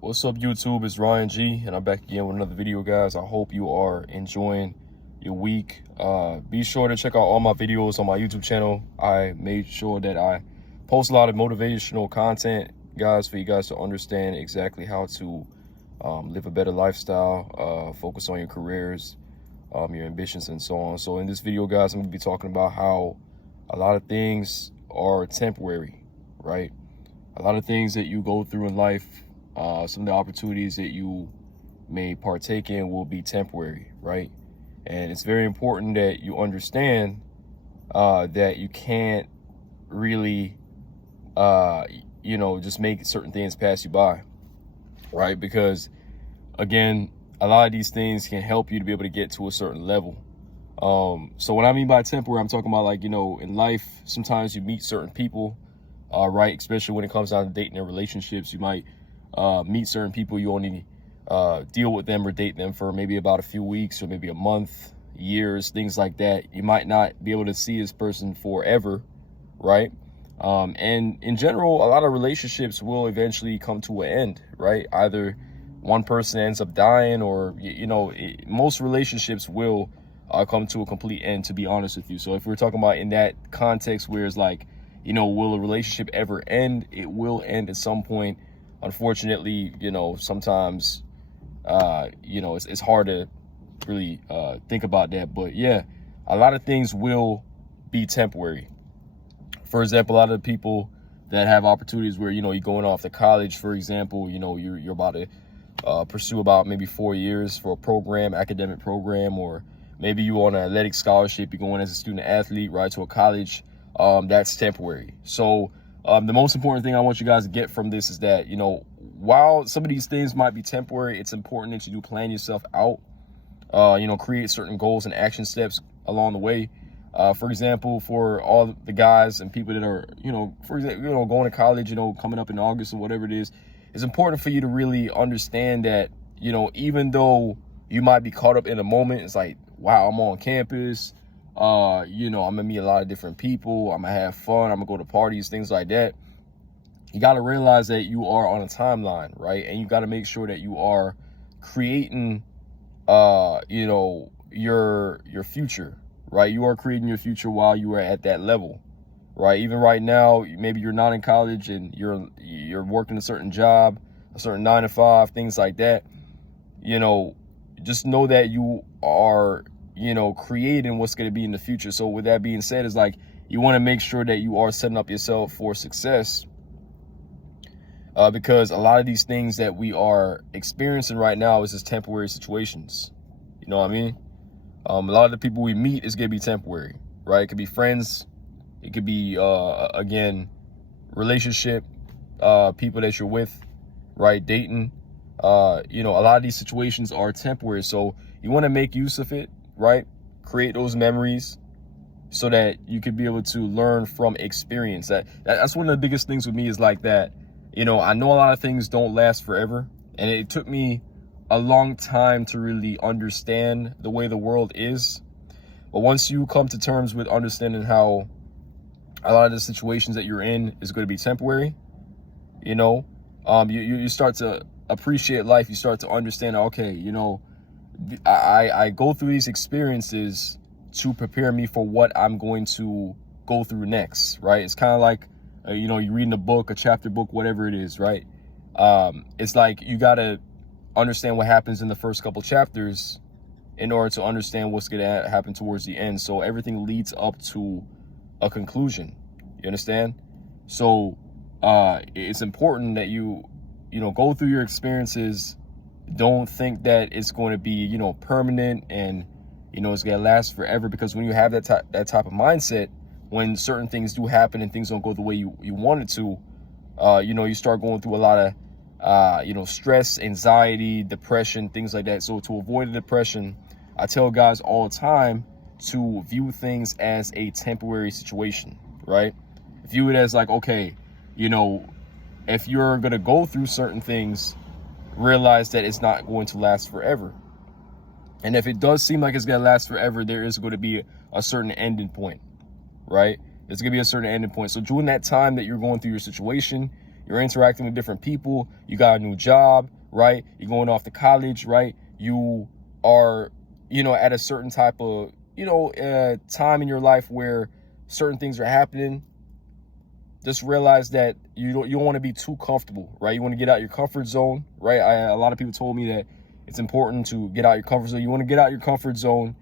What's up, YouTube? It's Ryan G, and I'm back again with another video, guys. I hope you are enjoying your week. Be sure to check out all my videos on my YouTube channel. I made sure that I post a lot of motivational content, guys, for you guys to understand exactly how to live a better lifestyle, focus on your careers, your ambitions, and so on. So in this video, guys, I'm going to be talking about how a lot of things are temporary, right? A lot of things that you go through in life, some of the opportunities that you may partake in will be temporary, right? And it's very important that you understand that you can't really, just make certain things pass you by, right? Because, again, a lot of these things can help you to be able to get to a certain level. So what I mean by temporary, I'm talking about, like, in life, sometimes you meet certain people, right? Especially when it comes down to dating and relationships, you might meet certain people. You only deal with them or date them for maybe about a few weeks or maybe a month, years, things like that. You might not be able to see this person forever, right? And in general, a lot of relationships will eventually come to an end, right? Either one person ends up dying, or most relationships will come to a complete end, to be honest with you. So if we're talking about in that context where it's like, will a relationship ever end? It will end at some point. Unfortunately, sometimes, it's hard to really think about that. But yeah, a lot of things will be temporary. For example, a lot of the people that have opportunities where, you're going off to college, for example, you're about to pursue about maybe 4 years for a program, academic program, or maybe you on an athletic scholarship, you're going as a student athlete, right, to a college. That's temporary. So the most important thing I want you guys to get from this is that, while some of these things might be temporary, it's important that you do plan yourself out, create certain goals and action steps along the way. For example, for all the guys and people that are, for example, going to college, coming up in August or whatever it is, it's important for you to really understand that, even though you might be caught up in a moment, it's like, wow, I'm on campus. I'm gonna meet a lot of different people. I'm gonna have fun. I'm gonna go to parties, things like that. You got to realize that you are on a timeline, right? And you got to make sure that you are creating, your future, right? You are creating your future while you are at that level, right? Even right now, maybe you're not in college and you're working a certain job, a certain 9 to 5, things like that. Just know that you are, creating what's going to be in the future. So with that being said, it's like you want to make sure that you are setting up yourself for success, because a lot of these things that we are experiencing right now is just temporary situations. You know what I mean? A lot of the people we meet is going to be temporary, right? It could be friends. It could be, again, relationship, people that you're with, right? Dating. A lot of these situations are temporary. So you want to make use of it, right? Create those memories so that you could be able to learn from experience. That's one of the biggest things with me is like that. I know a lot of things don't last forever, and it took me a long time to really understand the way the world is. But once you come to terms with understanding how a lot of the situations that you're in is going to be temporary, you start to appreciate life. You start to understand, okay, I go through these experiences to prepare me for what I'm going to go through next, right? It's kind of like, you're reading a book, a chapter book, whatever it is, right? It's like you got to understand what happens in the first couple chapters in order to understand what's going to happen towards the end. So everything leads up to a conclusion. You understand? So it's important that you go through your experiences. Don't think that it's going to be, permanent and, it's going to last forever, because when you have that type of mindset, when certain things do happen and things don't go the way you want it to, you start going through a lot of, stress, anxiety, depression, things like that. So to avoid the depression, I tell guys all the time to view things as a temporary situation, right? View it as like, okay, if you're going to go through certain things, realize that it's not going to last forever. And if it does seem like it's going to last forever, there is going to be a certain ending point, right? There's going to be a certain ending point. So during that time that you're going through your situation, You're interacting with different people. You got a new job, right? You're going off to college, right? You are, you know, at a certain type of, you know, time in your life where certain things are happening. Just realize that you don't want to be too comfortable, right? You want to get out your comfort zone, right? A lot of people told me that it's important to get out your comfort zone. You want to get out your comfort zone,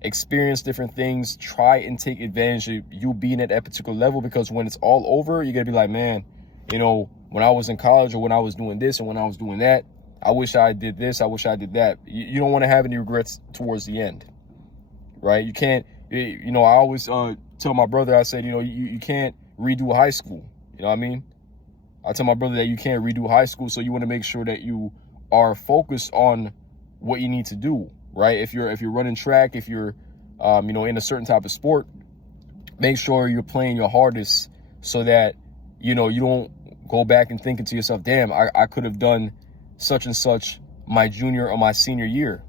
experience different things, try and take advantage of you being at that particular level, because when it's all over, you're going to be like, man, you know, when I was in college, or when I was doing this and when I was doing that, I wish I did this, I wish I did that. You don't want to have any regrets towards the end, right? You can't, you know, I always tell my brother, I said, you know, you can't redo high school. You know what I mean? I tell my brother that you can't redo high school, so you want to make sure that you are focused on what you need to do, right? If you're running track, if you're you know, in a certain type of sport, make sure you're playing your hardest, so that, you know, you don't go back and thinking to yourself, damn, I could have done such and such my junior or my senior year,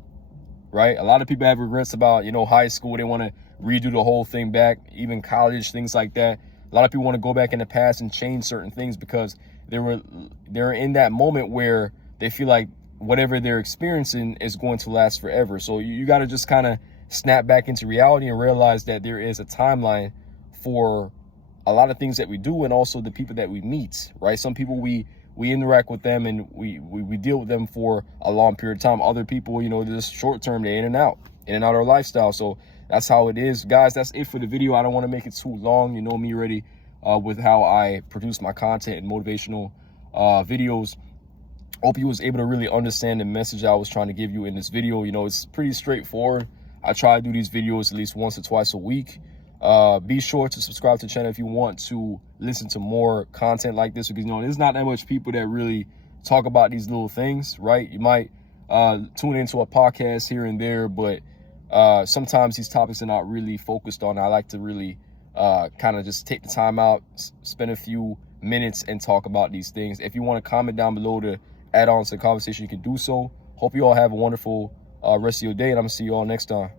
right? A lot of people have regrets about, you know, high school. They want to redo the whole thing back, even college, things like that. A lot of people want to go back in the past and change certain things because they're in that moment where they feel like whatever they're experiencing is going to last forever. So you got to just kind of snap back into reality and realize that there is a timeline for a lot of things that we do, and also the people that we meet, right? Some people we interact with them and we deal with them for a long period of time. Other people, you know, just short term, they're in and out our lifestyle. So that's how it is, guys. That's it for the video. I don't want to make it too long. You know me already with how I produce my content and motivational videos. Hope you was able to really understand the message I was trying to give you in this video. You know, it's pretty straightforward. I try to do these videos at least once or twice a week. Be sure to subscribe to the channel if you want to listen to more content like this, because, you know, there's not that much people that really talk about these little things, right? You might tune into a podcast here and there, but sometimes these topics are not really focused on. I like to really kind of just take the time out, spend a few minutes and talk about these things. If you want to comment down below to add on to the conversation, you can do so. Hope you all have a wonderful rest of your day, and I'm gonna see you all next time.